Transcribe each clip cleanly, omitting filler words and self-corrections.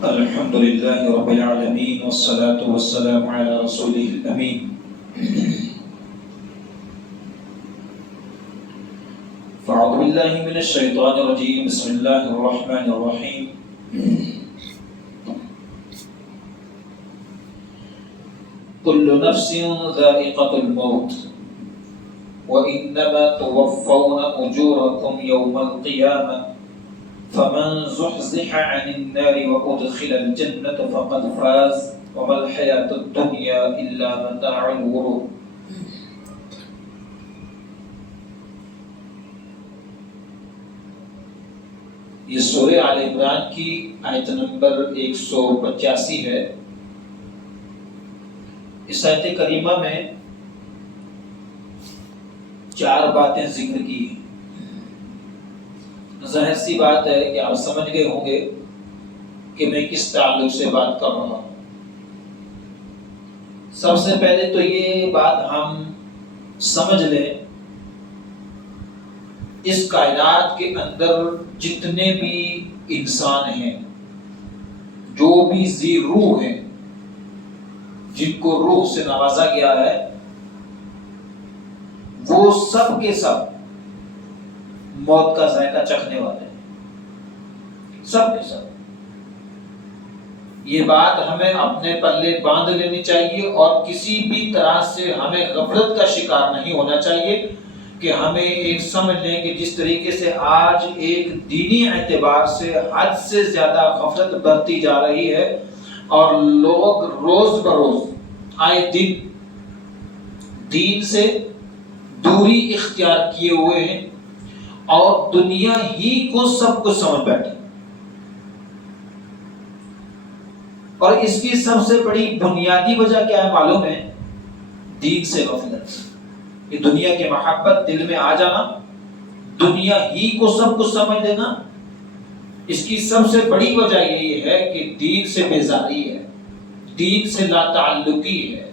الحمد لله رب العالمين والصلاة والسلام على رسوله الأمين فأعوذ بالله من الشيطان الرجيم بسم الله الرحمن الرحيم كل نفس ذائقة الموت وإنما توفون أجوركم يوم القيامة فمن زحزح عن النار وأدخل الجنة فقد فاز وما الحياة الدنيا إلا متاع الغرور. یہ سورہ آل عمران کی آیت نمبر 185 ہے. اس آیت کریمہ میں 4 باتیں ذکر کی ہیں. ظاہر سی بات ہے کہ آپ سمجھ گئے ہوں گے کہ میں کس تعلق سے بات کر رہا ہوں. سب سے پہلے تو یہ بات ہم سمجھ لیں، اس کائنات کے اندر جتنے بھی انسان ہیں، جو بھی ذی روح ہیں، جن کو روح سے نوازا گیا ہے، وہ سب کے سب موت کا ذائقہ چکھنے والے ہیں. سب کے سب. یہ بات ہمیں اپنے پلے باندھ لینی چاہیے اور کسی بھی طرح سے ہمیں غفلت کا شکار نہیں ہونا چاہیے کہ ہمیں ایک سمجھ لیں کہ جس طریقے سے آج ایک دینی اعتبار سے حد سے زیادہ غفلت برتی جا رہی ہے اور لوگ روز بروز آئے دن دین سے دوری اختیار کیے ہوئے ہیں اور دنیا ہی کو سب کچھ سمجھ بیٹھے. اور اس کی سب سے بڑی بنیادی وجہ کیا ہے معلوم ہے؟ دین سے غفلت. یہ دنیا کی محبت دل میں آ جانا، دنیا ہی کو سب کچھ سمجھ لینا، اس کی سب سے بڑی وجہ یہی ہے کہ دین سے بیزاری ہے، دین سے لا تعلقی ہے.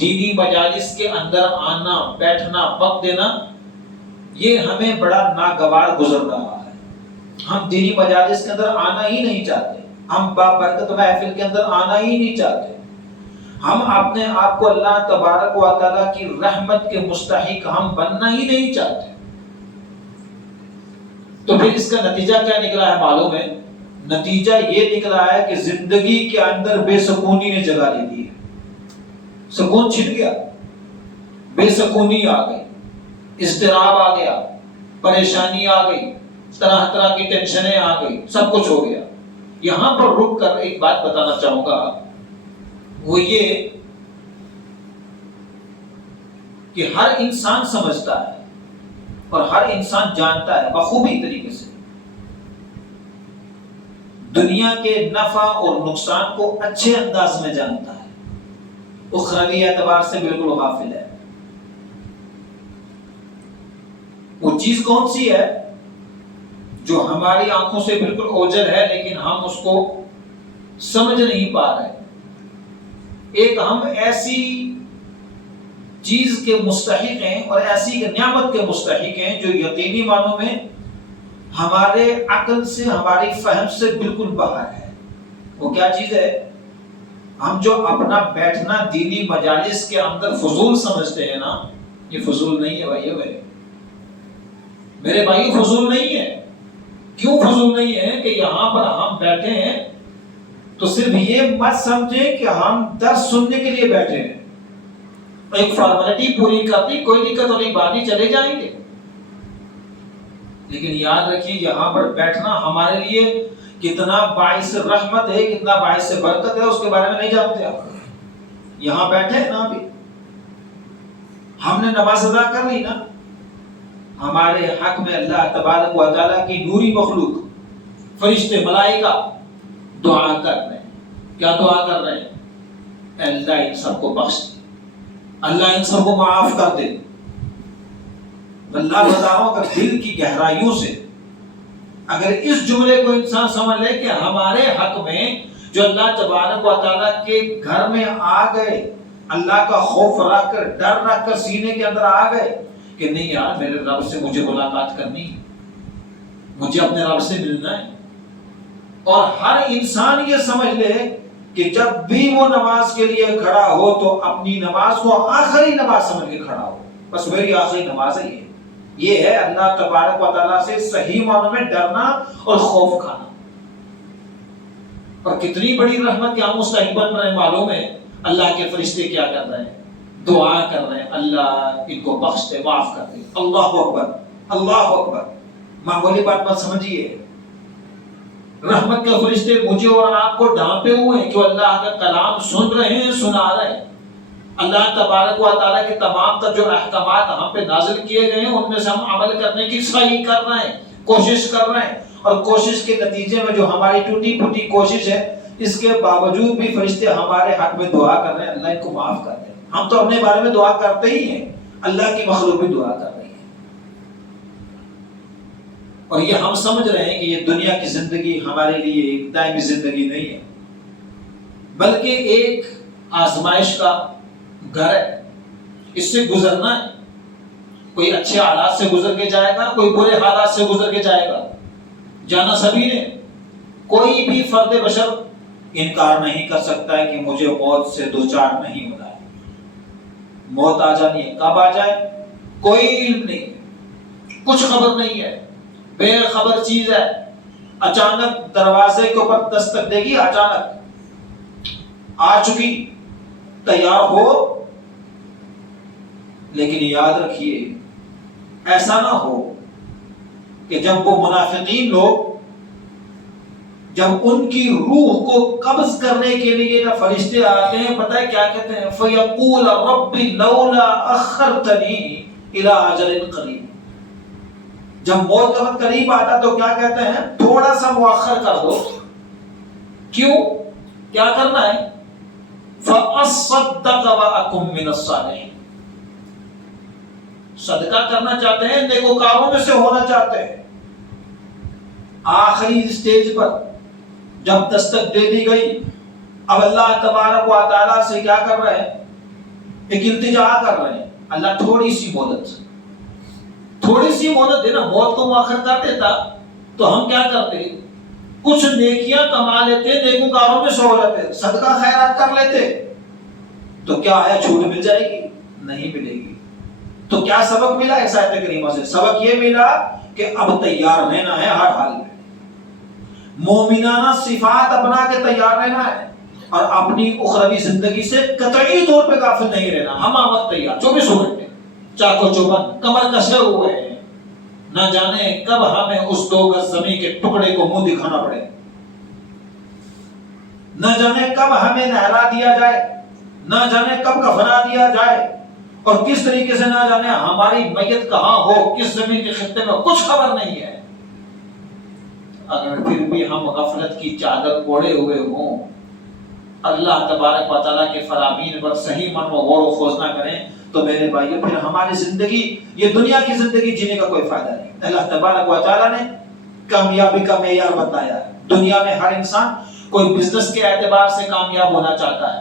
دینی مجالس کے اندر آنا، بیٹھنا، وقت دینا، یہ ہمیں بڑا ناگوار گزر رہا ہے. ہم دینی مجالس کے اندر آنا ہی نہیں چاہتے، ہم بابرکت محفل کے اندر آنا ہی نہیں چاہتے. ہم اپنے آپ کو اللہ تبارک و تعالیٰ کی رحمت کے مستحق ہم بننا ہی نہیں چاہتے. تو پھر اس کا نتیجہ کیا نکلا ہے معلوم ہے؟ نتیجہ یہ نکلا ہے کہ زندگی کے اندر بے سکونی نے جگہ لے دی ہے. سکون چھن گیا، بے سکونی آ گئی، اضطراب آ گیا، پریشانی آ گئی، طرح طرح کی ٹینشنیں آ گئی، سب کچھ ہو گیا. یہاں پر رک کر ایک بات بتانا چاہوں گا، وہ یہ کہ ہر انسان سمجھتا ہے اور ہر انسان جانتا ہے بخوبی طریقے سے دنیا کے نفع اور نقصان کو اچھے انداز میں جانتا ہے، اخروی اعتبار سے بالکل غافل ہے. وہ چیز کون سی ہے جو ہماری آنکھوں سے بالکل اوجھل ہے لیکن ہم اس کو سمجھ نہیں پا رہے؟ ایک ہم ایسی چیز کے مستحق ہیں اور ایسی نعمت کے مستحق ہیں جو یقینی معنوں میں ہمارے عقل سے، ہماری فہم سے بالکل باہر ہے. وہ کیا چیز ہے؟ ہم جو اپنا بیٹھنا دینی مجالس کے اندر فضول سمجھتے ہیں نا، یہ فضول نہیں ہے بھائیو میرے بھائی، فضول نہیں ہے. کیوں فضول نہیں ہے؟ کہ یہاں پر ہم بیٹھے ہیں تو صرف یہ مت سمجھیں کہ ہم درس سننے کے لیے بیٹھے ہیں، ایک فارمیلٹی پوری کرتی، کوئی دقت والی بات نہیں، چلے جائیں گے. لیکن یاد رکھیے یہاں پر بیٹھنا ہمارے لیے کتنا باعث رحمت ہے، کتنا باعث برکت ہے، اس کے بارے میں نہیں جانتے آپ. یہاں بیٹھے ہیں نا، ابھی ہم نے نماز ادا کر لی نا، ہمارے حق میں اللہ تبارک و تعالیٰ کی نوری مخلوق، فرشتے، ملائکہ دعا کر رہے ہیں. کیا دعا کر رہے ہیں؟ اللہ ان سب کو بخش دے، اللہ ان سب کو معاف کر دے. اللہ بتا رہا ہوں، اگر دل کی گہرائیوں سے اگر اس جملے کو انسان سمجھ لے کہ ہمارے حق میں جو اللہ تبارک و تعالیٰ کے گھر میں آ گئے، اللہ کا خوف رکھ کر، ڈر رکھ کر سینے کے اندر آ گئے کہ نہیں یار میرے رب سے مجھے ملاقات کرنی ہے، مجھے اپنے رب سے ملنا ہے، اور ہر انسان یہ سمجھ لے کہ جب بھی وہ نماز کے لیے کھڑا ہو تو اپنی نماز کو آخری نماز سمجھ کے کھڑا ہو، بس میری آخری نماز ہے یہ ہے اللہ تبارک و تعالیٰ سے صحیح معنوں میں ڈرنا اور خوف کھانا۔ اور کتنی بڑی رحمت کہ ہم مستحق بن رہے ہیں، معلوم ہے اللہ کے فرشتے کیا کر رہے ہیں، دعا کر رہے ہیں اللہ ان کو بخش دے، معاف کر دے۔ اللہ اکبر، اللہ اکبر۔ معمولی بات مت سمجھیے، رحمت کے فرشتے مجھے اور آپ کو ڈھانپے ہوئے ہیں، جو اللہ کا کلام سن رہے ہیں، سنا رہے ہیں۔ اللہ تبارک و تعالیٰ کے تمام تر جو احکامات ہم پہ نازل کیے گئے ہیں ان میں سے ہم عمل کرنے کی صحیح کر رہے ہیں، کوشش کر رہے ہیں، اور کوشش کے نتیجے میں جو ہماری ٹوٹی پھوٹی کوشش ہے اس کے باوجود بھی فرشتے ہمارے حق میں دعا کر رہے ہیں اللہ ان کو معاف کر دے۔ ہم تو اپنے بارے میں دعا کرتے ہی ہیں، اللہ کی مخلوق بھی دعا کر رہی ہے۔ اور یہ ہم سمجھ رہے ہیں کہ یہ دنیا کی زندگی ہمارے لیے ایک دائمی زندگی نہیں ہے، بلکہ ایک آزمائش کا گھر ہے، اس سے گزرنا ہے۔ کوئی اچھے حالات سے گزر کے جائے گا، کوئی برے حالات سے گزر کے جائے گا، جانا سبھی نے۔ کوئی بھی فرد بشر انکار نہیں کر سکتا ہے کہ مجھے موت سے دوچار نہیں ہونا ہے۔ موت آ جانی ہے، کب آ جائے کوئی علم نہیں، کچھ خبر نہیں ہے، بے خبر چیز ہے۔ اچانک دروازے کے اوپر دستک دے گی، اچانک آ چکی، تیار ہو۔ لیکن یاد رکھیے ایسا نہ ہو کہ جب وہ منافقین لوگ جب ان کی روح کو قبض کرنے کے لیے جب فرشتے آتے ہیں، پتہ ہے کیا کہتے ہیں؟ فَيَقُولَ رَبِّ لَوْلَا أَخَّرْتَنِي إِلَىٰ أَجَلٍ قَرِيبٍ۔ جب موت کا وقت قریب آتا تو کیا کہتے ہیں؟ تھوڑا سا مؤخر کر دو۔ کیوں؟ کیا کرنا ہے؟ فَأَصَّدَّقَ وَأَكُن مِّنَ الصَّالِحِينَ۔ صدقہ کرنا چاہتے ہیں، نیکوکاروں میں سے ہونا چاہتے ہیں۔ آخری سٹیج پر جب دستک دے دی گئی، اب اللہ تبارک و تعالیٰ سے کیا کر رہے ہیں؟ ایک التجا کر رہے ہیں، اللہ تھوڑی سی مہلت دینا۔ موت کو مؤخر کر دیتا تو ہم کیا کرتے؟ کچھ نیکیاں کما لیتے، نیکوکاروں میں سے ہو جاتے، صدقہ خیرات کر لیتے، تو کیا ہے چھوٹ مل جائے گی؟ نہیں ملے گی۔ تو کیا سبق ملا اس آیت کریمہ سے؟ سبق یہ ملا کہ اب تیار رہنا ہے ہر حال میں، مومنانہ صفات اپنا کے تیار رہنا ہے، اور اپنی اخروی زندگی سے قطعی طور پہ غافل نہیں رہنا۔ ہم وقت تیار 24 گھنٹے، چاقو چوبند، کمر کسے ہوئے ہیں، نہ جانے کب ہمیں اس 2 گز زمین کے ٹکڑے کو منہ دکھانا پڑے، نہ جانے کب ہمیں نہلا دیا جائے، نہ جانے کب کفنا دیا جائے، اور کس طریقے سے نہ جانے ہماری میت کہاں ہو، کس زمین کے خطے میں، کچھ خبر نہیں ہے۔ اگر پھر بھی ہم غفلت کی چادر اوڑھے ہوئے ہوں، اللہ تبارک و تعالیٰ کے فرامین پر صحیح من و غور و خوض نہ کریں، تو میرے بھائیوں پھر ہماری زندگی، یہ دنیا کی زندگی جینے کا کوئی فائدہ نہیں۔ اللہ تبارک و تعالیٰ نے کامیابی کا معیار بتایا ہے۔ دنیا میں ہر انسان کوئی بزنس کے اعتبار سے کامیاب ہونا چاہتا ہے،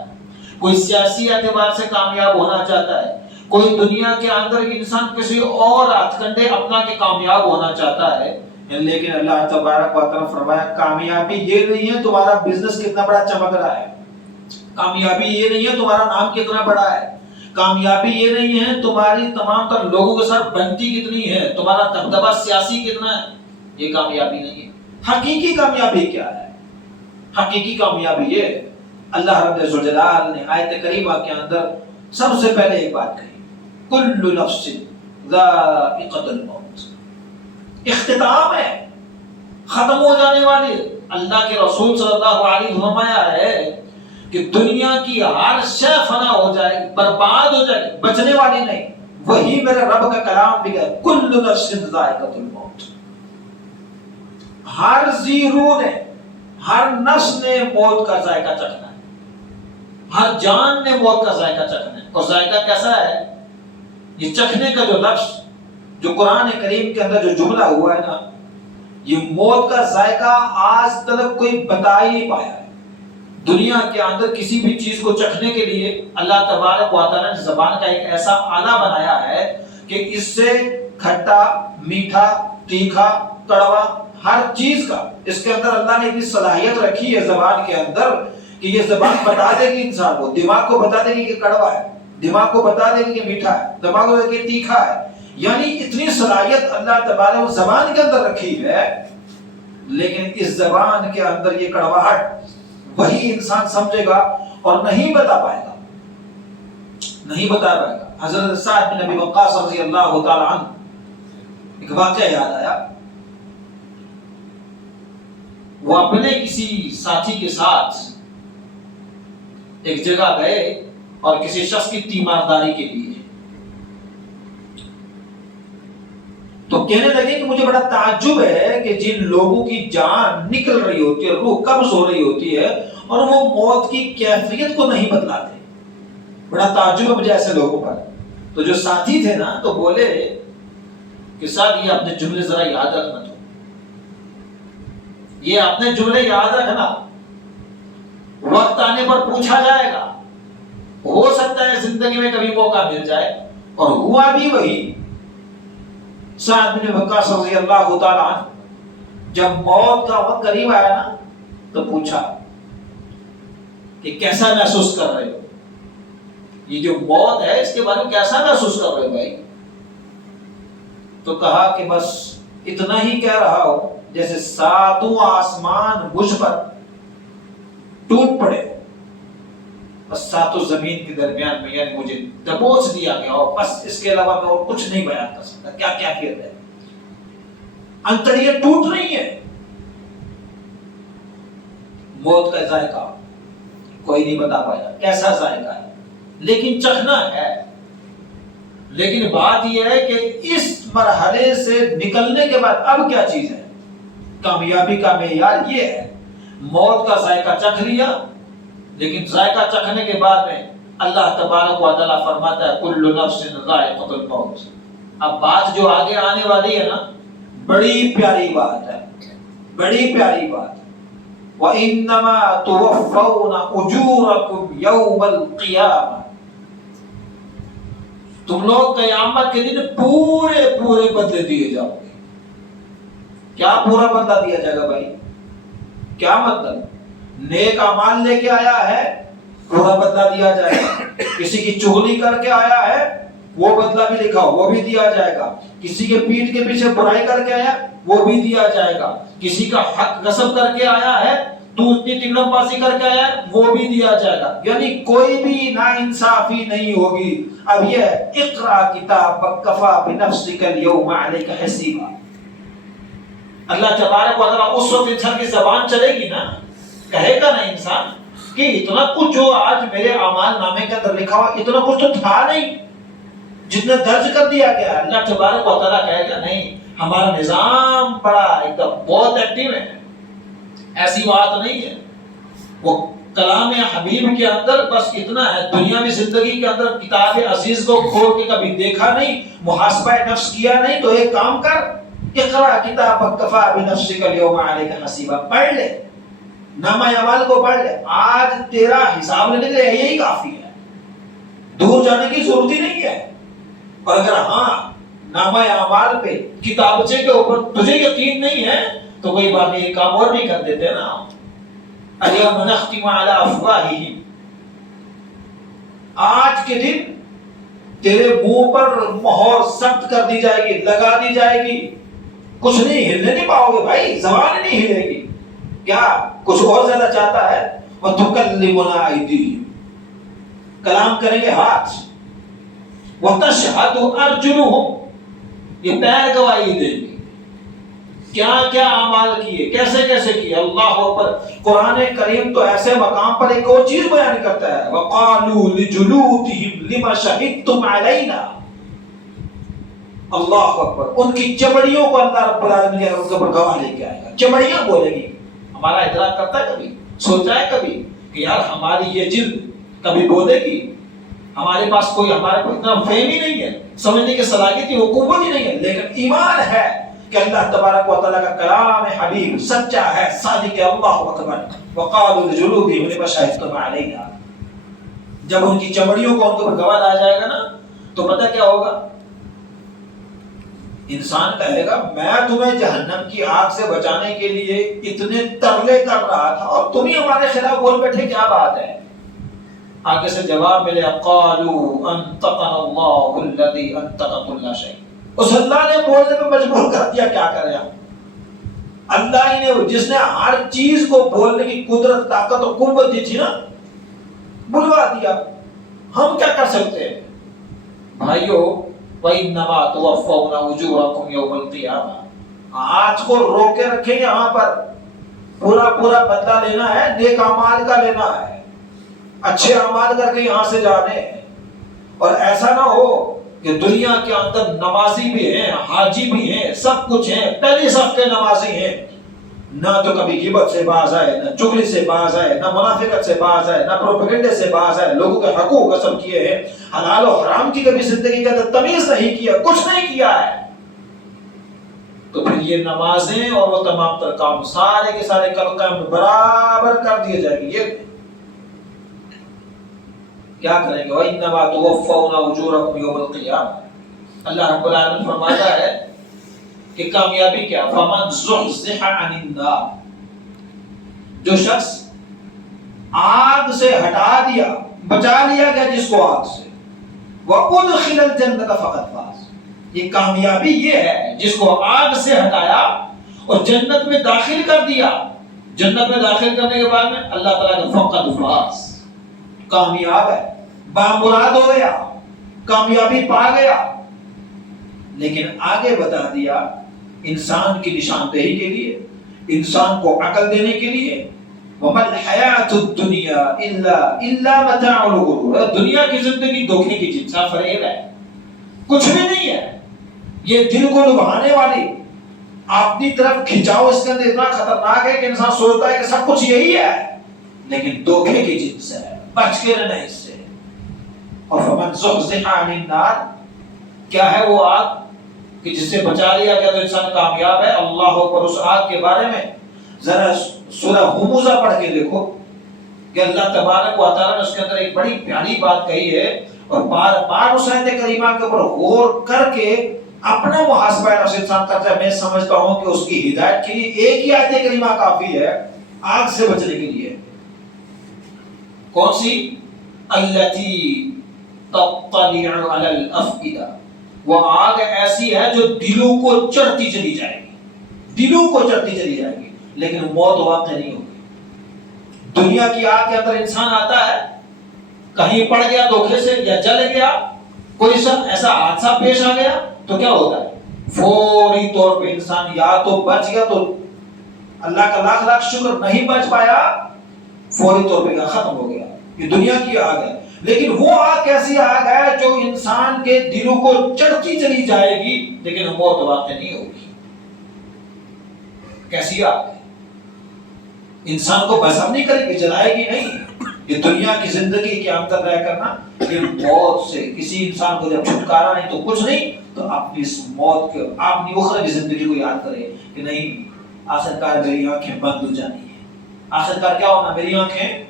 کوئی سیاسی اعتبار سے کامیاب ہونا چاہتا ہے، کوئی دنیا کے اندر انسان کسی اور ہتھ کنڈے اپنا کے کامیاب ہونا چاہتا ہے۔ لیکن اللہ تبارک و تعالیٰ فرمایا کامیابی یہ نہیں ہے تمہارا بزنس کتنا بڑا چمک رہا ہے، کامیابی یہ نہیں ہے تمہارا نام کتنا بڑا ہے، کامیابی یہ نہیں ہے تمہاری تمام تر لوگوں کے ساتھ بنتی کتنی ہے، تمہارا دبدبہ سیاسی کتنا ہے۔ یہ کامیابی نہیں ہے۔ حقیقی کامیابی کیا ہے؟ حقیقی کامیابی یہ ہے، اللہ رب الجلال نے آیت کریمہ کے اندر سب سے پہلے ایک بات کہی، کل نفس ذائقۃ الموت۔ اختتام ہے، ختم ہو جانے والی۔ اللہ کے رسول صلی اللہ علیہ وسلم فرمایا ہے کہ دنیا کی ہر شے فنا ہو جائے، برباد ہو جائے، بچنے والی نہیں۔ وہی میرے رب کا کلام بھی ہے، کل نفس ذائقۃ الموت۔ ہر ذی روح نے، ہر نفس نے موت کا ذائقہ چکھنا ہے، ہر جان نے موت کا ذائقہ چکھنا ہے۔ اور ذائقہ کیسا ہے؟ یہ چکھنے کا جو لفظ جو قرآن کریم کے اندر جو جملہ ہوا ہے نا، یہ موت کا ذائقہ آج تک کوئی بتا ہی نہیں پایا ہے۔ دنیا کے اندر کسی بھی چیز کو چکھنے کے لیے اللہ تبارک و تعالیٰ نے زبان کا ایک ایسا آلہ بنایا ہے کہ اس سے کھٹا، میٹھا، تیکھا کڑوا ہر چیز کا اس کے اندر اللہ نے اتنی صلاحیت رکھی ہے زبان کے اندر کہ یہ زبان بتا دے گی انسان کو، دماغ کو بتا دے گی کہ کڑوا ہے، دماغ کو بتا دے گی کہ میٹھا ہے، دماغ کو کہ تیکھا ہے. یعنی اتنی صلاحیت اللہ تبارک و زبان کے اندر رکھی ہے، لیکن اس زبان کے اندر یہ کڑواہٹ وہی انسان سمجھے گا اور نہیں بتا پائے گا، نہیں بتا پائے گا. حضرت سعد بن ابی وقاص رضی اللہ تعالی عنہ ایک واقعہ یاد آیا. وہ اپنے کسی ساتھی کے ساتھ ایک جگہ گئے اور کسی شخص کی تیمارداری کے لیے، تو کہنے لگے کہ مجھے بڑا تعجب ہے کہ جن لوگوں کی جان نکل رہی ہوتی ہے، روح قبض ہو رہی ہوتی ہے، اور وہ موت کی کیفیت کو نہیں بتلاتے. بڑا تعجب ہے مجھے ایسے لوگوں پر. تو جو ساتھی تھے نا تو بولے کہ صاحب یہ اپنے جملے ذرا یاد رکھنا، تو یہ اپنے جملے یاد رکھنا، وقت آنے پر پوچھا جائے گا. ہو سکتا ہے زندگی میں کبھی موقع مل جائے، اور ہوا بھی وہی. سعد بن وقاص رضی اللہ تعالی عنہ جب موت کا وقت قریب آیا نا تو پوچھا کہ کیسا محسوس کر رہے ہو، یہ جو موت ہے اس کے بارے میں کیسا محسوس کر رہے ہو بھائی؟ تو کہا کہ بس اتنا ہی کہہ رہا ہوں جیسے ساتوں آسمان مجھ پر ٹوٹ پڑے، بس ساتوں زمین کے درمیان میں، یعنی مجھے دبوچ دیا گیا، اور بس اس کے علاوہ میں اور کچھ نہیں بیان کر سکتا. کیا کیفیت ہے، انتڑیاں ٹوٹ رہی ہیں. موت کا ذائقہ کوئی نہیں بتا پایا کیسا ذائقہ ہے، لیکن چکھنا ہے. لیکن بات یہ ہے کہ اس مرحلے سے نکلنے کے بعد اب کیا چیز ہے؟ کامیابی کا معیار یہ ہے، موت کا ذائقہ چکھ لیا، لیکن ذائقہ چکھنے کے بعد میں اللہ تبارک و تعالیٰ فرماتا ہے کل نفس ذائقۃ الموت. اب بات جو آگے آنے والی ہے نا بڑی پیاری بات ہے، بڑی پیاری بات. وَإِنَّمَا تُوَفَّوْنَ أُجُورَكُمْ يَوْمَ الْقِيَامَةِ، تم لوگ قیامت کے دن پورے پورے بدلے دیے جاؤ گے. کیا پورا بدلہ دیا جائے گا بھائی؟ کیا مطلب؟ نیک اعمال لے کے آیا ہے پورا بدلہ دیا جائے گا، کسی کی چغلی کر کے آیا ہے وہ بدلہ بھی لکھا وہ بھی دیا جائے گا، کسی کے پیٹھ کے پیچھے برائی کر کے آیا وہ بھی دیا جائے گا، کسی کا حق غصب کر کے آیا ہے تو اتنی ٹنگڑم بازی کر کے آیا ہے وہ بھی دیا جائے گا. یعنی کوئی بھی ناانصافی نہیں ہوگی. اب یہ اقرا کتابک کفی بنفسک اليوم علیک حسیبا. اللہ تبارک و تعالیٰ اس وقت انسان کی زبان چلے گی نا، کہے گا نا انسان کہ اتنا کچھ جو آج میرے اعمال نامے کے اندر لکھا ہوا اتنا کچھ تو تھا نہیں جتنا درج کر دیا گیا. اللہ تبارک و تعالیٰ کہے گا نہیں، ہمارا نظام بڑا ایک دم بہت ایکٹیو ہے، ایسی بات نہیں ہے. وہ کلام حبیب کے اندر بس اتنا ہے، دنیاوی زندگی کے اندر کتاب عزیز کو کھول کے کبھی دیکھا نہیں، محاسبہ نفس کیا نہیں، تو ایک کام کر، اقرا کتابک کفی بنفسک اليوم علیک حسیبا، پڑھ لے، نامہ اعمال کو پڑھ لے. آج تیرا حساب لینے کے لیے یہی کافی ہے، دور جانے کی ضرورت ہی نہیں ہے. اور اگر ہاں نامہ اعمال پہ کتابچے کے اوپر تجھے یقین نہیں ہے تو کوئی بات نہیں، ایک کام اور بھی کر دیتے نا. الیوم نختم علی افواہہم، آج کے دن تیرے منہ پر مہر سخت کر دی جائے گی، لگا دی جائے گی، کچھ نہیں، ہلنے نہیں پاؤ گے بھائی، زبان نہیں ہلے گی. کیا کچھ اور زیادہ چاہتا ہے؟ وَتُكَلِّمُنَا أَيْدِيهِمْ، کلام کریں گے ہاتھ. وَتَشْهَدُ أَرْجُلُهُمْ، یہ پیر گواہی دیں گے کیا کیا اعمال کیے، کیسے کیسے کیے. اللہ اکبر. قرآن کریم تو ایسے مقام پر ایک اور چیز بیان کرتا ہے، وَقَالُوا لِجُلُودِهِمْ لِمَ شَهِدتُّمْ عَلَيْنَا. اللہ اکبر. ان کی چمڑیوں کو اللہ رب العالمین ان کے اوپر گواہ لے کے آئے گا. چمڑیاں بولے گی. ہمارا ادراک کرتا ہے کبھی، سوچا ہے کبھی کہ یار ہماری یہ جلد کبھی بولے گی؟ ہمارے پاس کوئی، ہمارے پاس اتنا فہم ہی نہیں ہے، سمجھنے کی صلاحیت ہی، قوت ہی نہیں ہے، لیکن ایمان ہے کہ اللہ تبارک و تعالیٰ کا کلام حبیب سچا ہے، صادق ہے. اللہ اکبر. وقالوا لجلودہم لم شہدتم علینا، جب ان کی چمڑیوں کو ان کے اوپر گواہ لایا جائے گا نا تو پتہ کیا ہوگا؟ انسان کہے گا میں تمہیں جہنم کی آگ سے بچانے کے لیے اتنے ترلے کر رہا تھا اور تم ہی ہمارے خلاف بول بیٹھے، کیا بات ہے؟ آگے سے جواب ملے قالوا انطقنا اللہ الذی انطق کل شیء، اس اللہ نے بولنے پہ مجبور کر دیا، کیا کرے ہم؟ اللہ ہی نے، جس نے ہر چیز کو بولنے کی قدرت، طاقت اور قوت دی تھی نا، بلوا دیا، ہم کیا کر سکتے ہیں؟ بھائیو وَإِنَّمَا تُوَفَّوْنَ أُجُورَكُمْ يَوْمَ الْقِيَامَةِ، آج کو روک کے رکھیں یہاں پر، پورا بدلہ لینا ہے، نیک اعمال کا لینا ہے، اچھے اعمال کر کے یہاں سے جانے ہیں۔ اور ایسا نہ ہو کہ دنیا کے اندر نمازی بھی ہیں، حاجی بھی ہیں، سب کچھ ہیں، پہلی صف کے نمازی ہیں، نہ تو کبھی غیبت سے باز آئے، نہ چغلی سے باز آئے، نہ منافقت سے باز آئے، نہ پروپیگنڈے سے باز آئے، لوگوں کے حقوق غصب کیے ہیں، حلال و حرام کی کبھی زندگی کے اندر تمیز نہیں کیا، کچھ نہیں کیا ہے، تو پھر یہ نمازیں اور وہ تمام تر کام سارے کے سارے کل قیامت برابر کر دیے جائیں گے۔ یہ کیا کریں گے؟ وَإِنَّمَا تُوَفَّوْنَ أُجُورَكُمْ يَوْمَ الْقِيَامَةِ، اللہ رب العالمین فرماتا ہے کہ کامیابی کیا؟ فَمَنْ زُحْزِحَ عَنِ النَّارِ، جو شخص آگ سے ہٹا دیا، بچا لیا گیا جس کو آگ سے، وَأُدْخِلَ الْجَنَّةَ فَقَدْ فَازَ، یہ کامیابی یہ ہے جس کو آگ سے ہٹایا اور جنت میں داخل کر دیا، جنت میں داخل کرنے کے بعد میں اللہ تعالیٰ کا فقد فاز، کامیاب ہے، بامراد ہو گیا، کامیابی پا گیا۔ لیکن آگے بتا دیا انسان کی نشاندہی کے لیے، انسان کو عقل دینے کے لیے، وَمَا الْحَيَاةُ الدُّنْيَا إِلَّا مَتَاعُ الْغُرُورِ، دنیا کی زندگی دھوکے کی چیز، فریب ہے، کچھ بھی نہیں ہے، یہ دل کو لبھانے والی، اپنی طرف کھچاؤ اس کے اندر اتنا خطرناک ہے کہ انسان سوچتا ہے کہ سب کچھ یہی ہے، لیکن دھوکے کی جنس ہے، بچ کے رہنا اس سے۔ اور فَمَنْ زُحْزِحَ عَنِ النَّارِ، کیا ہے وہ آگ کہ جس سے بچا لیا گیا تو انسان کامیاب ہے؟ اللہ اکبر۔ اس آگ کے بارے میں ذرا سورہ ہمزہ پڑھ کے دیکھو کہ اللہ تبارک و تعالیٰ نے اس کے اندر ایک بڑی پیاری بات کہی ہے، اور بار بار اس آیت کریمہ کے اوپر غور کر کے اپنا محاسبہ نفس انسان کرتا ہے۔ میں سمجھتا ہوں کہ اس کی ہدایت کے لیے ایک ہی آیت کریمہ کافی ہے آگ سے بچنے کے لیے۔ کون سی؟ التی تطلع علی الافئدہ، وہ آگ ایسی ہے جو دلوں کو چڑھتی چلی جائے گی، دلوں کو چڑھتی چلی جائے گی، لیکن موت واقع نہیں ہوگی۔ دنیا کی آگ کے اندر انسان آتا ہے، کہیں پڑ گیا دھوکے سے یا جل گیا، کوئی سا ایسا حادثہ پیش آ گیا تو کیا ہوتا ہے؟ فوری طور پہ انسان یا تو بچ گیا تو اللہ کا لاکھ لاکھ شکر، نہیں بچ پایا فوری طور پہ ختم ہو گیا۔ یہ دنیا کی آگ ہے، لیکن وہ آگ کیسی آگ ہے جو انسان کے دلوں کو چڑھتی چلی جائے گی لیکن موت واقع نہیں ہوگی۔ کیسی آگ ہے؟ انسان کو بسم نہیں کرے گی، جلائے گی نہیں۔ یہ دنیا کی زندگی کے اندر رہ کرنا، یہ موت سے کسی انسان کو جب چھٹکارا نہیں تو کچھ نہیں، تو اپنی اس موت کے، اپنی اخروی زندگی کو یاد کرے کہ نہیں، آخرکار میری آنکھیں بند ہو جانی ہے، آخرکار کیا ہونا؟ میری آنکھیں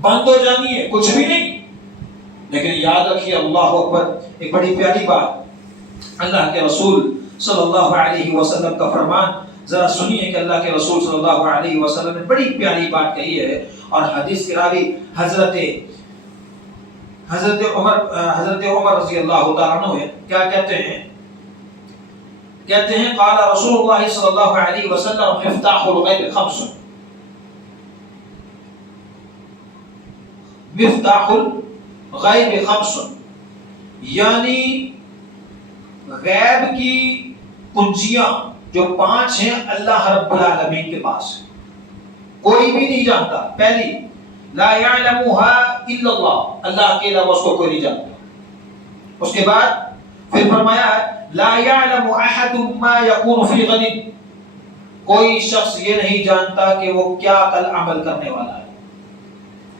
بند ہو جانی ہے، کچھ بھی نہیں۔ لیکن یاد رکھیے، اللہ اکبر، ایک بڑی پیاری بات اللہ کے رسول صلی اللہ علیہ وسلم کا فرمان ذرا سنیے کہ اللہ کے رسول صلی اللہ علیہ وسلم نے بڑی پیاری بات کہی ہے، اور حدیث کے راوی حضرت عمر رضی اللہ تعالیٰ عنہ کیا کہتے ہیں؟ کہتے ہیں قال رسول اللہ صلی اللہ علیہ وسلم مفتاح الغیب خمس، مفتاح الغیب خمس، یعنی غیب کی کنجیاں جو 5 ہیں اللہ رب العالمین کے پاس ہے، کوئی بھی نہیں جانتا۔ پہلی، لا يعلمها الا اللہ، اللہ کے علاوہ اس کو کوئی نہیں جانتا۔ اس کے بعد پھر فرمایا ہے لا يعلم احد ما يكون في غد، کوئی شخص یہ نہیں جانتا کہ وہ کیا کل عمل کرنے والا ہے،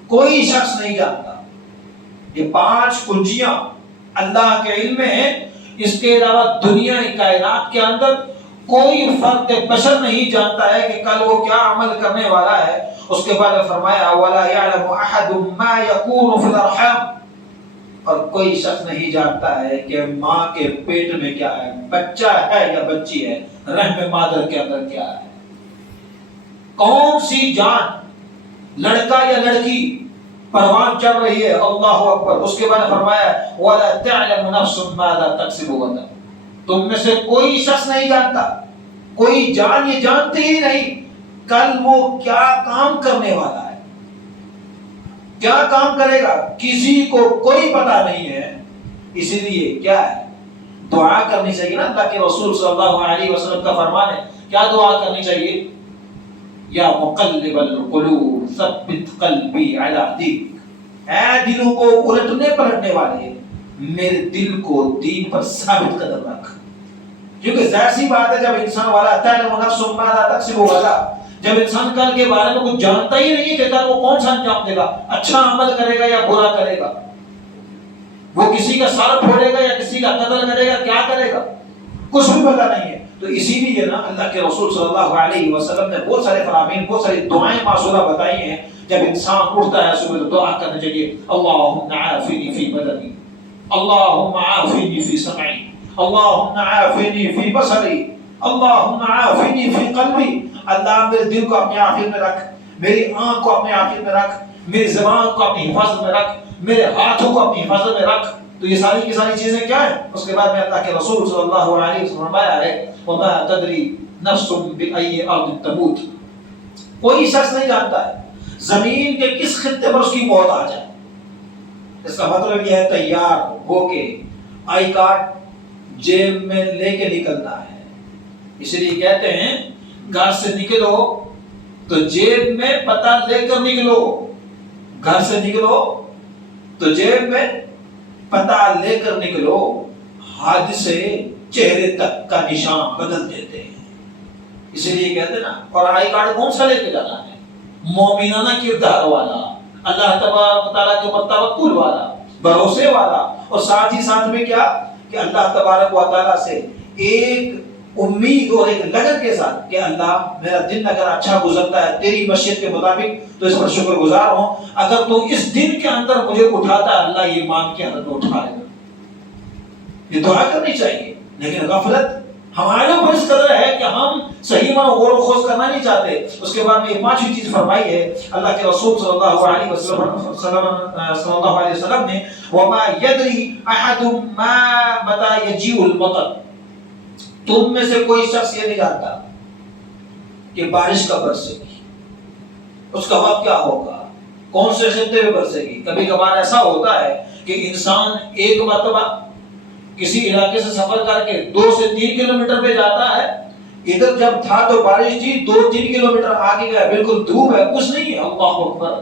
کوئی شخص نہیں جانتا۔ یہ 5 کنجیاں اللہ کے علم میں ہیں، اس کے علاوہ دنیا کائنات کے اندر کوئی فرد بشر نہیں جانتا ہے کہ کل وہ کیا عمل کرنے والا ہے۔ اس کے بعد فرمایا وَلَا يَعْلَمُ أَحَدٌ مَا يَكُونُ فِي الْأَرْحَامِ، اور کوئی شخص نہیں جانتا ہے کہ ماں کے پیٹ میں کیا ہے، بچہ ہے یا بچی ہے، رحم مادر کے اندر کیا ہے، کون سی جان، لڑکا یا لڑکی پروان چڑھ رہی ہے، اللہ اکبر۔ اس کے بعد فرمایا وَلَا تَعْلَمُ نَفْسٌ مَاذَا تَكْسِبُ غَدًا، تم میں سے کوئی شخص نہیں جانتا، کوئی جان یہ جانتے ہی نہیں کل وہ کیا کام کرنے والا ہے، کیا کام کرے گا، کسی کو کوئی پتہ نہیں ہے۔ اسی لیے کیا ہے، دعا کرنی چاہیے نا۔ اللہ کے رسول صلی اللہ علیہ وسلم کا فرمان ہے، کیا دعا کرنی چاہیے؟ یا مقلب القلوب ثبت قلبی علی دینک، اے دلوں کو الٹنے پلٹنے والے میرے دل کو دین پر ثابت قدم رکھ۔ کیونکہ ظاہر سی بات ہے، جب انسان والا تعلم نفس ماذا تکسب غدا، جب انسان کل کے بارے میں کچھ جانتا ہی نہیں ہے کہ کل وہ کون سا انجام دے گا، اچھا عمل کرے گا یا برا کرے گا، وہ کسی کا سر پھوڑے گا یا کسی کا قتل کرے گا، کیا کرے گا، کچھ بھی پتہ نہیں ہے۔ تو اسی لیے نا اللہ کے رسول صلی اللہ علیہ وسلم نے بہت سارے فرامین، بہت ساری دعائیں معصورہ بتائی ہیں۔ جب انسان اٹھتا ہے صبح تو دعا کرنا چاہیے، اللہم عافنی فی بدنی، اللہم عافنی فی سمعی، اللہم عافنی فی بصری، اللہم عافنی فی قلبی۔ اللہ میرے دل کو اپنی عافیت میں رکھ، میری آنکھ کو اپنی عافیت میں رکھ، میری زبان کو اپنی حفاظت میں رکھ، میرے ہاتھوں کو اپنی حفاظت میں رکھ۔ تو یہ ساری کی ساری چیزیں کیا ہیں؟ اس کے بعد میں اللہ کے رسول صلی اللہ علیہ وسلم فرمایا ہے وَمَا تَدْرِي نَفْسٌ بِأَيِّ أَرْضٍ تَمُوتُ، کوئی شخص نہیں جانتا ہے زمین کے کس خطے پر اس کی موت آ جائے۔ اس کا مطلب یہ ہے تیار ہو کے آئی کارڈ جیب میں لے کے نکلنا ہے۔ اس لیے کہتے ہیں گھر سے نکلو تو جیب میں پتہ لے کر نکلو، گھر سے نکلو تو جیب میں پتہ لے کر نکلو، حادثے چہرے تک کا نشان بدل دیتے ہیں۔ اسی لیے کہتے ہیں نا، اور آئی کارڈ کون سا لے کے جانا ہے؟ مومنانہ کردار والا، اللہ تبارک و تعالیٰ کے اوپر توکل والا، بھروسے والا، اور ساتھ ہی ساتھ میں کیا کہ اللہ تبارک و تعالیٰ سے ایک امید اور ایک لگن کے ساتھ کہ اللہ میرا دن اگر اچھا گزرتا ہے تیری مشیت کے مطابق تو اس پر شکر گزار ہوں، اگر تو اس دن کے اندر مجھے اٹھاتا ہے اللہ یہ مان کے حالت میں اٹھا لے گا۔ یہ دعا کرنی چاہیے، لیکن غفلت ہمارے اوپر اس قدر ہے کہ ہم صحیح معنی غور و خوض کرنا نہیں چاہتے۔ اس کے بعد میں یہ پانچویں چیز فرمائی ہے اللہ کے رسول صلی اللہ علیہ وسلم نے وَمَا يَدْرِي أَحَدٌ مَا مَتَى يَجِيءُ الْمَطَرُ، تم میں سے کوئی شخص یہ نہیں جانتا کہ بارش کب برسے گی، اس کا وقت کیا ہوگا، کون سے خطے میں برسے گی۔ کبھی کبھار ایسا ہوتا ہے کہ انسان ایک مرتبہ کسی علاقے سے سفر کر کے 2 سے 3 کلومیٹر پہ جاتا ہے، ادھر جب تھا تو بارش تھی، 2-3 کلومیٹر آگے گیا بالکل دھوپ ہے، کچھ نہیں ہے، اللہ اکبر۔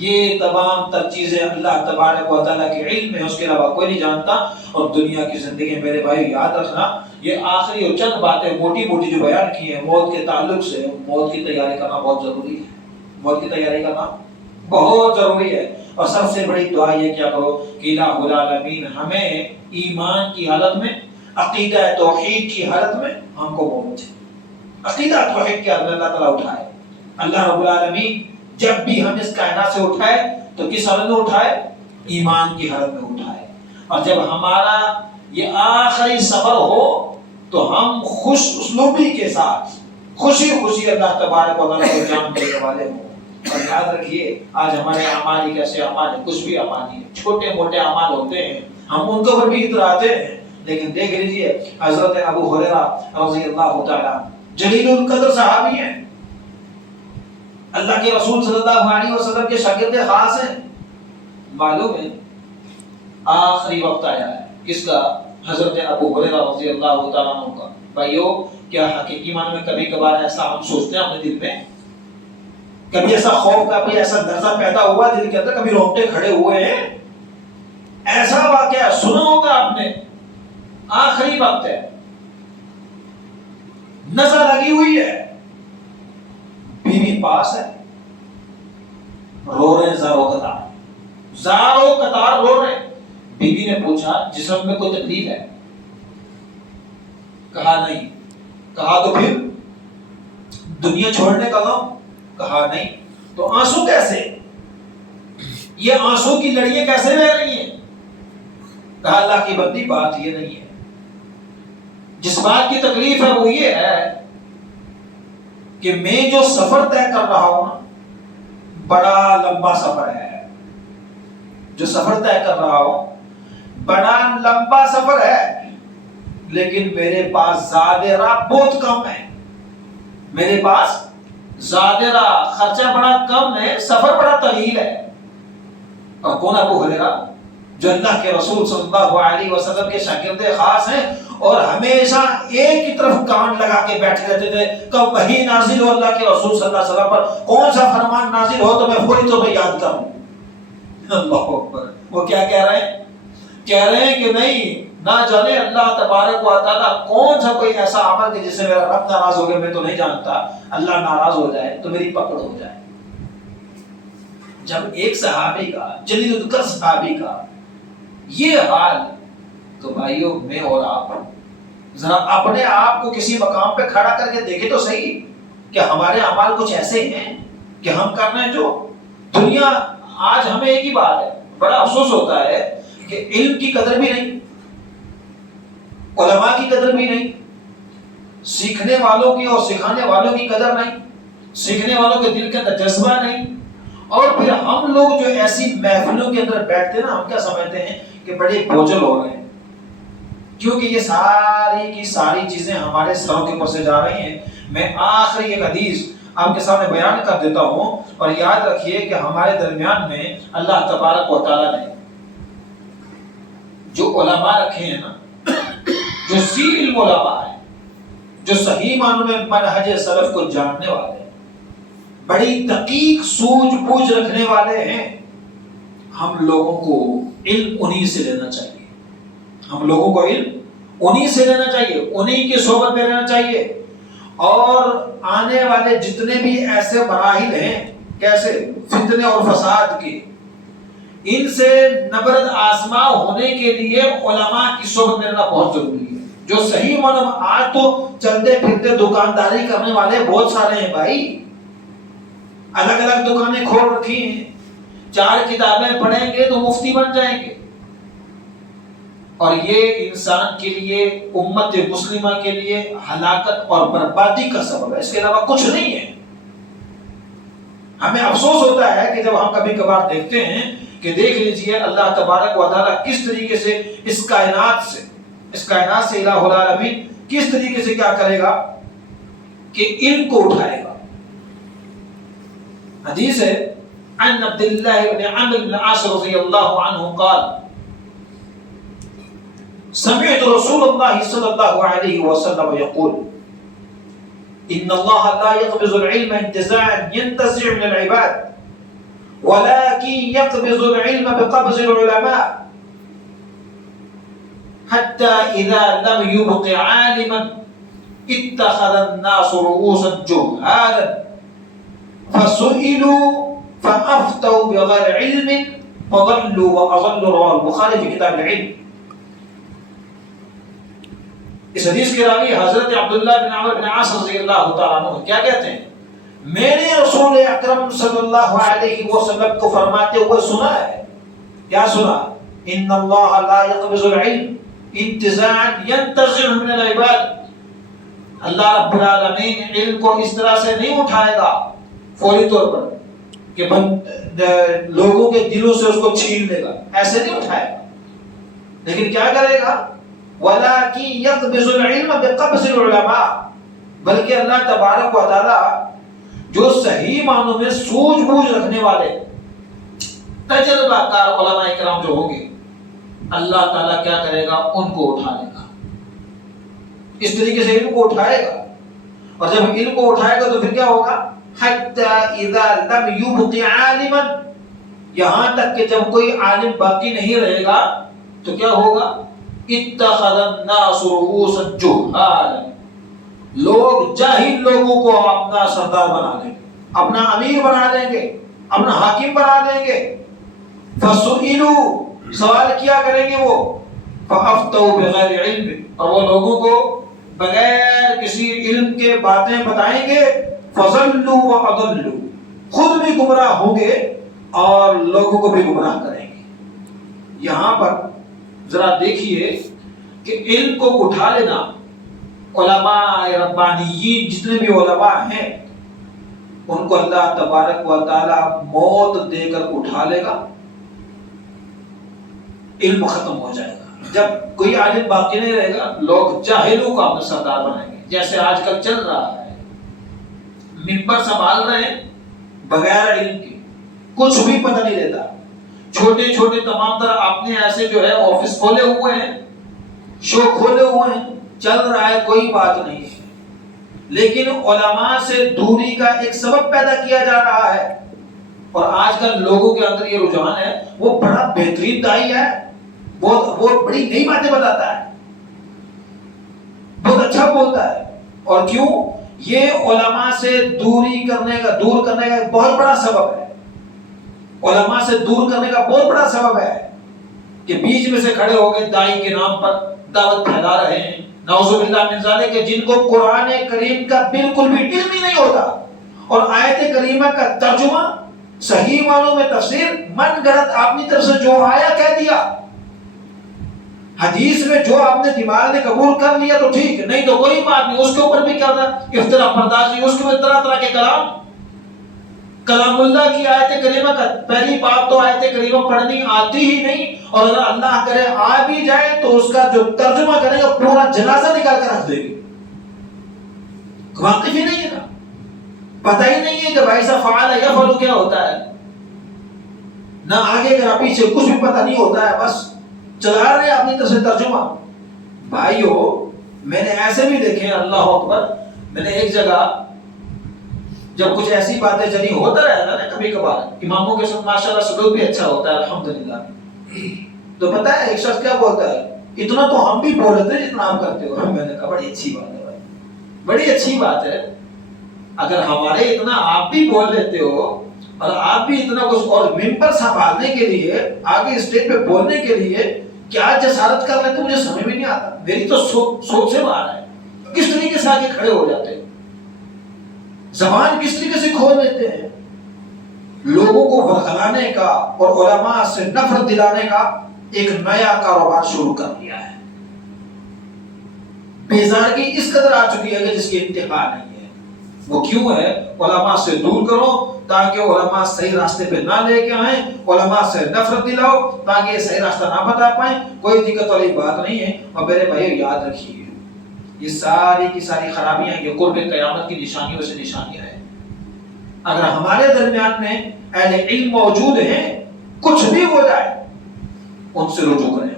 یہ تمام تر چیزیں اللہ تبارک و تعالیٰ کے علم میں، اس کے علاوہ کوئی نہیں جانتا۔ اور دنیا کی زندگی میں میرے بھائی یاد رکھنا، یہ آخری اور چند باتیں موٹی موٹی جو بیان کی ہیں موت کے تعلق سے، موت کی تیاری کرنا بہت ضروری ہے، موت کی تیاری کرنا بہت ضروری ہے۔ اور سب سے بڑی دعا یہ کیا کرو کہ الہ العالمین ہمیں ایمان کی حالت میں، عقیدہ توحید کی حالت میں ہم کو موت ہے، عقیدہ توحید کی حالت میں اللہ تعالیٰ اٹھائے۔ اللہ رب العالمین جب بھی ہم اس کائنات سے اٹھائے تو کس حالت میں اٹھائے؟ ایمان کی حالت میں اٹھائے۔ اور جب ہمارا یہ آخری سفر ہو تو ہم خوش اسلوبی کے ساتھ خوشی خوشی اللہ تبارک و تعالیٰ کو جان دینے والے ہوں۔ اور یاد رکھیے آج ہمارے اعمال ہی کیسے اعمال ہیں، کچھ بھی اعمال نہیں، چھوٹے موٹے اعمال ہوتے ہیں، ہم ان کے اوپر بھی اتراتے ہیں۔ لیکن دیکھ لیجئے حضرت ابو ہریرہ رضی اللہ تعالیٰ جلیل القدر صحابی ہیں، اللہ کے رسول صلی اللہ علیہ وسلم کے شاگرد خاص ہیں۔ معلوم ہے آخری وقت آیا ہے کس کا؟ حضرت ابو ہریرہ رضی اللہ تعالیٰ عنہ کا۔ بھائیو کیا حقیقی معنی میں کبھی کبھار ایسا ہم سوچتے ہیں اپنے دل میں، کبھی ایسا خوف کا بھی ایسا لرزہ پیدا ہوا دل کے اندر، کبھی رونگٹے کھڑے ہوئے ہیں؟ ایسا واقعہ سنا ہوگا آپ نے، آخری وقت ہے، نظر لگی ہوئی ہے، بیوی پاس ہے، رو رہے زاروں قطار رو رہے۔ بیوی نے پوچھا جسم میں کوئی تکلیف ہے؟ کہا نہیں۔ کہا تو پھر دنیا چھوڑنے کا غم؟ کہا نہیں۔ تو آنسو کیسے؟ یہ آنسو کی لڑیاں کیسے بہ رہی ہیں؟ کہا اللہ کی بندی بات یہ نہیں ہے، جس بات کی تکلیف ہے وہ یہ ہے کہ میں جو سفر طے کر رہا ہوں نا بڑا لمبا سفر ہے، جو سفر طے کر رہا ہوں بڑا لمبا سفر ہے، لیکن میرے پاس زادرہ بہت کم ہے، میرے پاس زادرہ خرچہ بڑا کم ہے، سفر بڑا طویل ہے۔ اور کون ابو ہریرہ؟ جو اللہ کے رسول صلی اللہ علیہ وسلم کے شاگرد خاص ہیں اور ہمیشہ ایک کی طرف کان لگا کے بیٹھے رہتے تھے، کب وحی نازل ہو اللہ کے رسول صلی اللہ علیہ وسلم پر، کون سا فرمان نازل ہو تو میں فوری طور پہ یاد کروں۔ اللہ اکبر۔ وہ کیا کہہ رہے ہیں؟ کہہ رہے ہیں کہ نہیں، نہ جانے اللہ تبارک و تعالیٰ کون سا کوئی ایسا عمل کہ جس سے میرا رب ناراض ہو گیا، میں تو نہیں جانتا، اللہ ناراض ہو جائے تو میری پکڑ ہو جائے۔ جب ایک صحابی کا، جلیل القدر صحابی کا یہ حال، تو بھائیوں میں اور آپ ذرا اپنے آپ کو کسی مقام پہ کھڑا کر کے دیکھیں تو صحیح کہ ہمارے اعمال کچھ ایسے ہیں کہ ہم کر رہے ہیں جو دنیا، آج ہمیں ایک ہی بات ہے، بڑا افسوس ہوتا ہے کہ علم کی قدر بھی نہیں، علماء کی قدر بھی نہیں، سیکھنے والوں کی اور سکھانے والوں کی قدر نہیں، سیکھنے والوں کے دل کے اندر جذبہ نہیں، اور پھر ہم لوگ جو ایسی محفلوں کے اندر بیٹھتے ہیں نا، ہم کیا سمجھتے ہیں کہ بڑے بوجھل ہو رہے ہیں، کیونکہ یہ ساری کی ساری چیزیں ہمارے سروں کے اوپر سے جا رہی ہیں۔ میں آخری ایک حدیث آپ کے سامنے بیان کر دیتا ہوں، اور یاد رکھیے کہ ہمارے درمیان میں اللہ تبارک و تعالیٰ نے جو علماء رکھے ہیں نا، جو ذی علم علماء ہیں، جو صحیح معنوں میں منہج سلف کو جاننے والے ہیں، بڑی دقیق سوجھ بوجھ رکھنے والے ہیں، ہم لوگوں کو علم انہی سے لینا چاہیے، ہم لوگوں کو علم انہی سے لینا چاہیے، انہی کی صحبت میں رہنا چاہیے، اور آنے والے جتنے بھی ایسے مراحل ہیں، کیسے فتنے اور فساد کے، ان سے نبرد آزما ہونے کے لیے علماء کی صحبت میں رہنا بہت ضروری ہے۔ جو صحیح معنوں، آج تو چلتے پھرتے دکانداری کرنے والے بہت سارے ہیں بھائی، الگ الگ دکانیں کھول رکھی ہیں، 4 کتابیں پڑھیں گے تو مفتی بن جائیں گے، اور یہ انسان کے لیے، امت مسلمہ کے لیے ہلاکت اور بربادی کا سبب ہے، اس کے علاوہ کچھ نہیں ہے۔ ہمیں افسوس ہوتا ہے کہ جب ہم کبھی کبھار دیکھتے ہیں کہ دیکھ لیجئے اللہ تبارک و تعالیٰ کس طریقے سے اس کائنات سے الہ العالمین کس طریقے سے کیا کرے گا کہ علم کو اٹھائے گا۔ حدیث ہے عن عبد اللہ بن عمرو بن العاص رضی اللہ عنہ قال سمعت رسول اللہ صلی اللہ علیہ وسلم يقول ان اللہ لا يقبض العلم انتزاعا ينتزع من العباد ولكن يقبض العلم بقبض العلماء حتى اذا لم يبق عالما اتخذ الناس رؤوسا جهالا فسئلوا فافتوا بغير علم فضلوا واضلوا، رواه البخاری في كتاب العلم۔ اس حدیث کے راوی حضرت عبداللہ بن عمرو بن عاص رضی اللہ تعالیٰ عنہ کیا کہتے ہیں؟ میں نے رسول اکرم صلی اللہ علیہ وسلم کو فرماتے ہوئے سنا ہے۔ کیا سنا؟ ان اللہ لا يقبض العلم انتزاعا ينتزع من العباد، اللہ رب العالمین علم کو اس طرح سے نہیں اٹھائے گا فوری طور پر کہ لوگوں کے دلوں سے اس کو چھین لے گا، ایسے نہیں اٹھائے گا، لیکن کیا کرے گا؟ وَلَكِنْ يَقْبِضُ الْعِلْمَ بِقَبْضِ الْعُلَمَاءِ، بلکہ اللہ تبارک و تعالی جو صحیح معنوں میں سوجھ بوجھ رکھنے والے تجربہ کار علماء کرام جو ہوں گے، اللہ تعالیٰ کیا کرے گا؟ ان کو اٹھا لے گا، اس طریقے سے علم کو اٹھائے گا، اور جب علم کو اٹھائے گا تو پھر کیا ہوگا؟ حَتَّى إِذَا لَمْ يُبْقِ عَالِمًا، یہاں تک کہ جب کوئی عالم باقی نہیں رہے گا تو کیا ہوگا؟ اتخذ الناس رؤوسا جهالا، لوگ جاہل لوگوں کو اپنا سردار بنا لیں گے، اپنا امیر بنا لیں گے، اپنا حاکم بنا لیں گے۔ فسئلوا، سوال کیا کریں گے وہ، فافتوا بغیر علم، اور وہ لوگوں کو بغیر کسی علم کے باتیں بتائیں گے۔ فضلوا واضلوا، خود بھی گمراہ ہوں گے اور لوگوں کو بھی گمراہ کریں گے۔ یہاں پر ذرا دیکھیے کہ علم کو اٹھا لینا، علماء ربانیین جتنے بھی علماء ہیں ان کو اللہ تبارک و تعالی موت دے کر اٹھا لے گا، علم ختم ہو جائے گا۔ جب کوئی عالم باقی نہیں رہے گا، لوگ جاہلوں کو اپنا سردار بنائیں گے، جیسے آج کل چل رہا ہے، منبر سنبھال رہے ہیں بغیر علم کے، کچھ بھی پتہ نہیں رہتا، چھوٹے چھوٹے تمام طرح اپنے ایسے جو ہے آفس کھولے ہوئے ہیں، شو کھولے ہوئے ہیں، چل رہا ہے، کوئی بات نہیں ہے، لیکن علماء سے دوری کا ایک سبب پیدا کیا جا رہا ہے۔ اور آج کل لوگوں کے اندر یہ رجحان ہے، وہ بڑا بہترین دائی ہے، وہ بڑی نئی باتیں بتاتا ہے، بہت اچھا بولتا ہے۔ اور کیوں؟ یہ علماء سے دور کرنے کا ایک بہت بڑا سبب ہے، علماء سے دور کرنے کا بہت بڑا سبب ہے کہ بیچ میں سے کھڑے ہو گئے دائی کے نام پر دعوت پھیلا رہے ہیں، نعوذ باللہ من ذالک، کہ جن کو قرآن کریم کا بالکل بھی علم ہی نہیں ہوتا، اور آیت کریمہ کا ترجمہ صحیح معنوں میں تفسیر من گھڑت اپنی طرف سے جو آیا کہہ دیا، حدیث میں جو آپ نے دماغ نے قبول کر لیا تو ٹھیک، نہیں تو کوئی بات نہیں، اس کے اوپر بھی کیا تھا اختلاف پردازی، اس کے اوپر طرح طرح کے کلام اللہ کی آیت کریمہ کا پہلی بات تو آیت کریمہ پڑھنی آتی ہی نہیں، اور اگر اللہ کرے آ بھی جائے تو اس کا جو ترجمہ کرے گا پورا جنازہ نکال کر رکھ دے گی، واقف ہی نہیں ہے نا، پتہ ہی نہیں ہے کہ بھائی صاحب فعال یفعل کیا ہوتا ہے، نہ آگے کا پیچھے کچھ بھی پتہ نہیں ہوتا ہے، بس چلا رہے اپنی طرف سے ترجمہ۔ بھائیو میں نے ایسے بھی دیکھے، اللہ اکبر، میں نے ایک جگہ جب کچھ ایسی باتیں چلی، ہوتا رہتا نا کبھی کبھار، اماموں کے ساتھ ماشاءاللہ سلوک بھی اچھا ہوتا ہے الحمدللہ، تو پتہ ہے ایک شخص کیا بولتا ہے، اتنا تو ہم بھی بول رہے تھے جتنا آپ کرتے ہو۔ میں نے کہا بڑی اچھی بات ہے بھائی، بڑی اچھی بات ہے، اگر ہمارے اتنا آپ بھی بول لیتے ہو اور آپ بھی اتنا کچھ، اور ممبر سنبھالنے کے لیے، آگے اسٹیج پہ بولنے کے لیے کیا جسارت کر لیتے مجھے سمجھ میں نہیں آتا، میری تو سوچ سے باہر ہے، کس طریقے سے آگے کھڑے ہو جاتے ہیں، زبان کس طریقے سے کھول لیتے ہیں، لوگوں کو ورغلانے کا اور علماء سے نفرت دلانے کا ایک نیا کاروبار شروع کر دیا ہے۔ بیزارگی اس قدر آ چکی ہے کہ جس کی انتہا نہیں ہے۔ وہ کیوں ہے؟ علماء سے دور کرو تاکہ علماء صحیح راستے پہ نہ لے کے آئیں، علماء سے نفرت دلاؤ تاکہ یہ صحیح راستہ نہ بتا پائیں، کوئی دقت والی بات نہیں ہے۔ اور میرے بھائیو یاد رکھیے، یہ ساری کی ساری خرابیاں یہ قرب قیامت کی نشانیوں سے نشانیاں ہیں۔ اگر ہمارے درمیان میں اہل علم موجود ہیں، کچھ بھی ہو جائے ان سے رجوع کریں،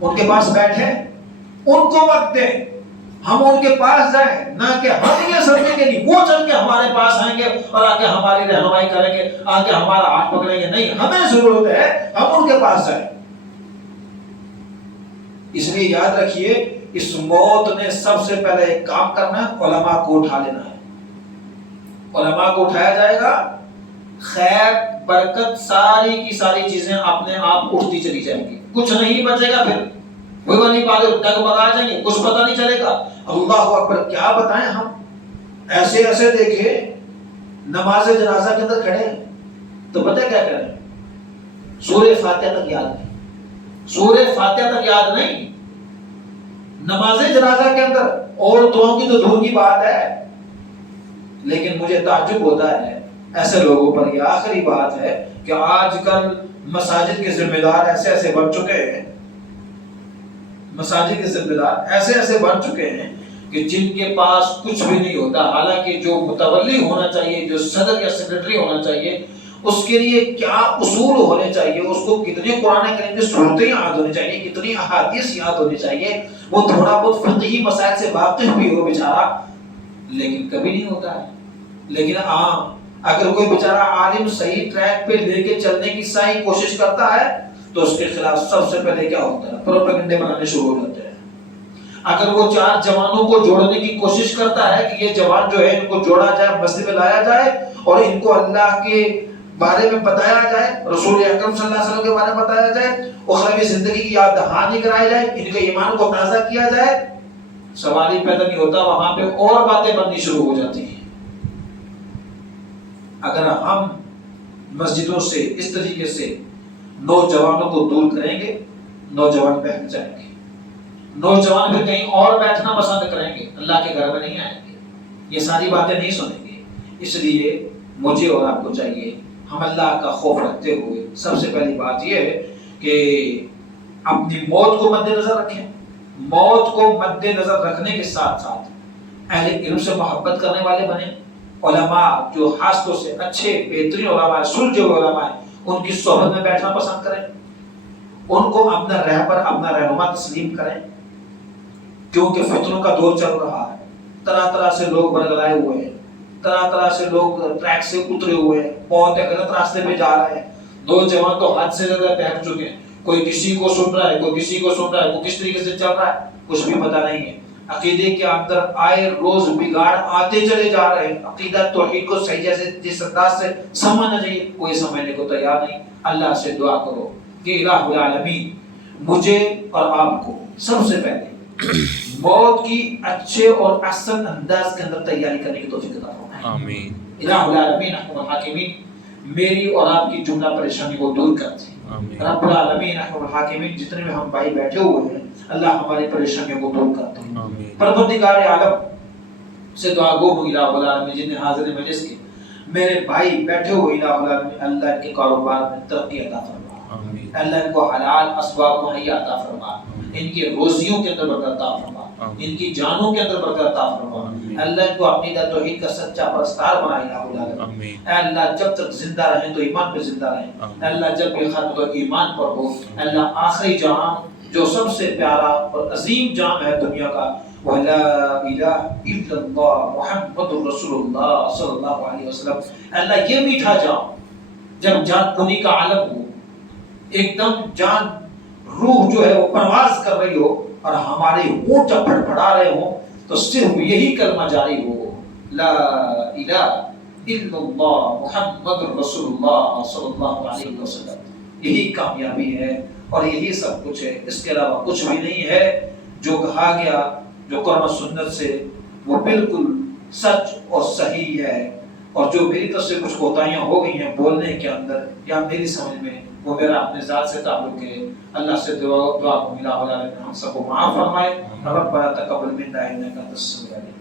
ان کے پاس بیٹھیں، ان کو وقت دیں، ہم ان کے پاس جائیں، نہ کہ ہم یہ سمجھیں کہ نہیں وہ چل کے ہمارے پاس آئیں گے اور آ کے ہماری رہنمائی کریں گے، آ کے ہمارا ہاتھ پکڑیں گے، نہیں، ہمیں ضرورت ہے ہم ان کے پاس جائیں۔ اس لیے یاد رکھیے، اس موت نے سب سے پہلے ایک کام کرنا ہے، علماء کو اٹھا لینا ہے۔ علماء کو اٹھایا جائے گا، خیر برکت ساری کی ساری چیزیں اپنے آپ اٹھتی چلی جائیں گی، کچھ نہیں بچے گا، پھر وہی والی باتیں ڈگمگا جائیں گے، کچھ پتہ نہیں چلے گا۔ اللہ اکبر، کیا بتائیں، ہم ایسے ایسے دیکھے نماز جنازہ کے اندر کھڑے ہیں تو پتہ کیا کریں، سورہ فاتحہ تک یاد نہیں، سورہ فاتحہ تک یاد نہیں، نماز جنازہ کے اندر، اور دعاؤں کی تو دور کی بات ہے۔ لیکن مجھے تعجب ہوتا ہے ایسے لوگوں پر، یہ آخری بات ہے کہ آج کل مساجد کے ذمہ دار ایسے ایسے بن چکے ہیں، مساجد کے ذمہ دار ایسے ایسے بن چکے ہیں کہ جن کے پاس کچھ بھی نہیں ہوتا، حالانکہ جو متولی ہونا چاہیے، جو صدر یا سیکرٹری ہونا چاہیے، اس کے لیے کیا اصول ہونے چاہیے، اس کو کتنی قرآن کریم کی صورتیں یاد ہونی چاہیے، کتنی احادیث یاد ہونی چاہیے، وہ تھوڑا بہت فقہی مسائل سے واقف بھی ہو بیچارہ، لیکن کبھی نہیں ہوتا ہے۔ لیکن اگر کوئی بیچارہ عالم صحیح ٹریک پہ لے کے چلنے کی صحیح کوشش کرتا ہے تو اس کے خلاف سب سے پہلے کیا ہوتا ہے، پروپیگنڈے بنانے شروع ہو جاتے ہیں۔ اگر وہ چار جوانوں کو جوڑنے کی کوشش کرتا ہے کہ یہ جوان جو ہے ان کو جوڑا جائے، مسجد میں لایا جائے اور ان کو اللہ کے بارے میں بتایا جائے، رسول اکرم صلی اللہ علیہ وسلم کے بارے میں بتایا جائے، اخروی زندگی کی یاد دہانی کرائی جائے، ان کے ایمان کو تازہ کیا جائے، سوال ہی پیدا نہیں ہوتا، وہاں پہ اور باتیں بننی شروع ہو جاتی ہیں۔ اگر ہم مسجدوں سے اس طریقے سے نوجوانوں کو دور کریں گے، نوجوان بہک جائیں گے، نوجوان بھی کہیں اور بیٹھنا پسند کریں گے، اللہ کے گھر میں نہیں آئیں گے، یہ ساری باتیں نہیں سنیں گے۔ اس لیے مجھے اور آپ کو چاہیے ہم اللہ کا خوف رکھتے ہوئے سب سے پہلی بات یہ ہے کہ اپنی موت کو مد نظر رکھیں، موت کو مد نظر رکھنے کے ساتھ ساتھ اہل علم سے محبت کرنے والے بنیں، علماء جو خاص سے اچھے بہترین علماء سلجھے ہوئے علماء ہیں ان کی صحبت میں بیٹھنا پسند کریں، ان کو اپنا رہبر اپنا رہنما تسلیم کریں، کیونکہ فتنوں کا دور چل رہا ہے، طرح طرح سے لوگ برگلائے ہوئے ہیں، طرح طرح سے لوگ ٹریک سے اترے ہوئے ہیں، بہت غلط راستے پہ جا رہے ہیں، نوجوان تو حد سے زیادہ بہک چکے ہیں، کوئی کسی کو سن رہا ہے، کوئی کسی کو سن رہا ہے، وہ کس طریقے سے چل رہا ہے کچھ بھی پتہ نہیں ہے۔ عقیدے کے اندر آئے روز بگاڑ آتے چلے جا رہے ہیں، عقیدہ توحید کو صحیح جیسے جس انداز سے سمجھنا چاہیے کوئی سمجھنے کو تیار نہیں۔ اللہ سے دعا کرو کہ الہ العالمین مجھے اور آپ کو سب سے پہلے موت کی اچھے اور احسن انداز کے اندر تیاری کرنے کی توفیق عطا فرمائے، آمین۔ الہ العالمین احکم الحاکمین میری اور آپ کی جملہ پریشانی کو دور کر دیں، رب العالمین احکم الحاکمین جتنے بھی ہم بھائی بیٹھے ہوئے ہیں اللہ ہماری پریشانیوں کو دور کر دیں، پروردگار عالم سے دعا گو ہوں الہ العالمین جتنے حاضر مجلس کے میرے بھائی بیٹھے ہوئے الہ العالمین اللہ ان کے کاروبار میں ترقی عطا فرما، اللہ ان کو حلال اسباب مہیا عطا فرما، ان کی روزیوں کے اندر برکت عطا فرما، ان کی جانوں کے اندر برکت عطا فرما، اللہ ان کو اپنی توحید کا سچا پرستار بنائے الہ العالمین، اے اللہ جب تک زندہ رہیں تو ایمان پہ زندہ رہیں، اللہ جب بھی ختم تو ایمان پر ہو، اللہ آخری جام جو سب سے پیارا اور عظیم جام ہے دنیا کا وہ لا الہ الا اللہ محمد رسول اللہ صلی اللہ علیہ وسلم، اللہ یہ میٹھا جام جب جان کنی کا عالم ہو، ایک دم جان روح جو ہے وہ پرواز کر رہی ہو اور ہمارے ہونٹ جب پھڑپھڑا رہے ہوں تو صرف یہی کلمہ جاری ہو لا الہ الا اللہ محمد رسول اللہ صلی اللہ علیہ وسلم، یہی کامیابی ہے اور یہی سب کچھ ہے، اس کے علاوہ کچھ بھی نہیں ہے۔ جو کہا گیا جو قرآن و سنت سے وہ بالکل سچ اور صحیح ہے، اور جو میری طرف سے کچھ کوتاہیاں ہو گئی ہیں بولنے کے اندر یا میری سمجھ میں وہ میرا اپنے ذات سے تعلق ہے، اللہ سے دعا کو ملا ہم سب کو معاف فرمائے، ربنا تقبل منا انک انت السمیع العلیم۔